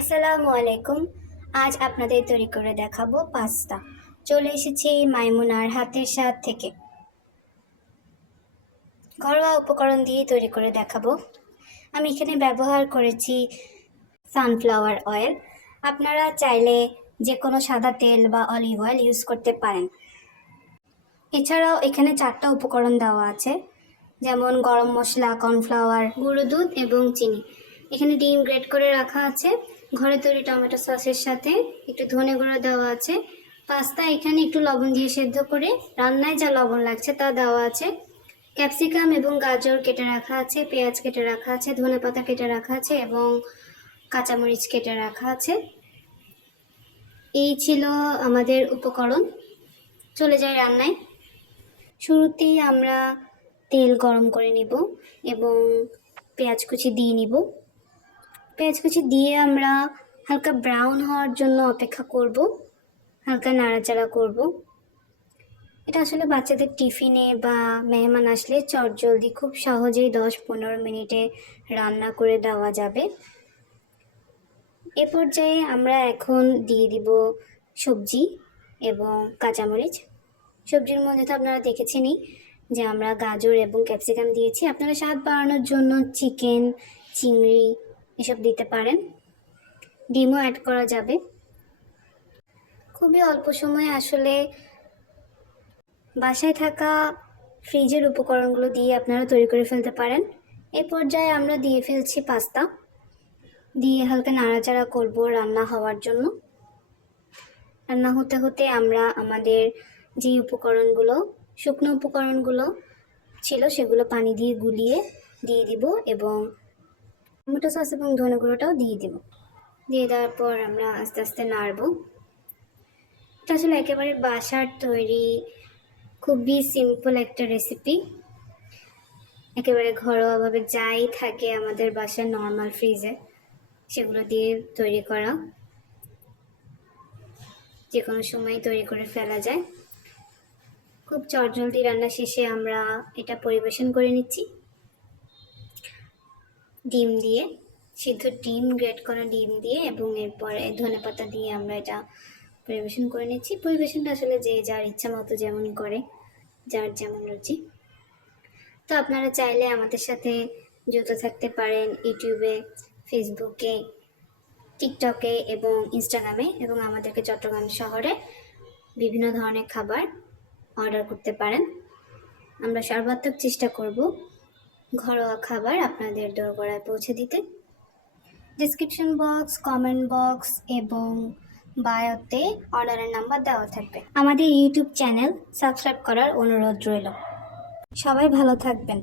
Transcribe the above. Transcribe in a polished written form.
আসসালামু আলাইকুম। আজ আপনাদের তৈরি করে দেখাবো পাস্তা। চলে এসেছি মাইমুনার হাতের স্বাদ থেকে। ঘরোয়া উপকরণ দিয়ে তৈরি করে দেখাবো। আমি এখানে ব্যবহার করেছি সানফ্লাওয়ার অয়েল। আপনারা চাইলে যে কোনো সাদা তেল বা অলিভ অয়েল ইউজ করতে পারেন। এছাড়াও এখানে 4টা উপকরণ দেওয়া আছে, যেমন গরম মশলা, কর্নফ্লাওয়ার, গুঁড়ো দুধ এবং চিনি। এখানে ডিম গ্রেট করে রাখা আছে। ঘরে তৈরি টমেটো সসের সাথে একটু ধনে গুঁড়ো দেওয়া আছে। পাস্তা এখানে একটু লবণ দিয়ে সেদ্ধ করে রান্নায় যা লবণ লাগছে তা দেওয়া আছে। ক্যাপসিকাম এবং গাজর কেটে রাখা আছে, পেঁয়াজ কেটে রাখা আছে, ধনেপাতা কেটে রাখা আছে এবং কাঁচামরিচ কেটে রাখা আছে। এই ছিল আমাদের উপকরণ। চলে যাই রান্নায়। শুরুতেই আমরা তেল গরম করে নিব এবং পেঁয়াজ কুচি দিয়ে নিব। পেঁয়াজ কুচি দিয়ে আমরা হালকা ব্রাউন হওয়ার জন্য অপেক্ষা করব, হালকা নাড়াচাড়া করব। এটা আসলে বাচ্চাদের টিফিনে বা মেহমান আসলে চটজলদি খুব সহজেই 10-15 মিনিটে রান্না করে দেওয়া যাবে। এ পর্যায়ে আমরা এখন দিয়ে দিব সবজি এবং কাঁচামরিচ। সবজির মধ্যে তো আপনারা দেখেছেনই যে আমরা গাজর এবং ক্যাপসিকাম দিয়েছি। আপনারা স্বাদ বাড়ানোর জন্য চিকেন, চিংড়ি এসব দিতে পারেন। ডিমও অ্যাড করা যাবে। খুবই অল্প সময়ে আসলে বাসায় থাকা ফ্রিজের উপকরণগুলো দিয়ে আপনারা তৈরি করে ফেলতে পারেন। এই পর্যায়ে আমরা দিয়ে ফেলছি পাস্তা। দিয়ে হালকা নাড়াচাড়া করব রান্না হওয়ার জন্য। রান্না হতে হতে আমরা আমাদের যে উপকরণগুলো, শুকনো উপকরণগুলো ছিল সেগুলো পানি দিয়ে গুলিয়ে দিয়ে দিব এবং টমেটো সস এবং ধনে গুঁড়োটাও দিয়ে দিব। দিয়ে দেওয়ার পর আমরা আস্তে আস্তে নাড়ব। এটা আসলে একেবারে বাসার তৈরি খুবই সিম্পল একটা রেসিপি। একেবারে ঘরোয়াভাবে যাই থাকে আমাদের বাসার নর্মাল ফ্রিজে সেগুলো দিয়ে তৈরি করা, যে কোনো সময় তৈরি করে ফেলা যায়। খুব চটজলদি রান্না শেষে আমরা এটা পরিবেশন করে নিচ্ছি ডিম দিয়ে, সিদ্ধ ডিম, গ্রেট করা ডিম দিয়ে এবং এরপরে ধনেপাতা দিয়ে আমরা এটা পরিবেশন করে নিচ্ছি। পরিবেশনটা আসলে যে যার ইচ্ছা মতো যেমন করে, যার যেমন রুচি। তো আপনারা চাইলে আমাদের সাথে যুক্ত থাকতে পারেন ইউটিউবে, ফেসবুকে, টিকটকে এবং ইনস্টাগ্রামে, এবং আমাদেরকে চট্টগ্রাম শহরে বিভিন্ন ধরনের খাবার অর্ডার করতে পারেন। আমরা সর্বাত্মক চেষ্টা করব ঘরোয়া খাবার আপনাদের দোরগোড়ায় পৌঁছে দিতে। ডেসক্রিপশন বক্স, কমেন্ট বক্স এবং বায়োতে অর্ডারের নাম্বার দেওয়া থাকবে। আমাদের ইউটিউব চ্যানেল সাবস্ক্রাইব করার অনুরোধ রইল। সবাই ভালো থাকবেন।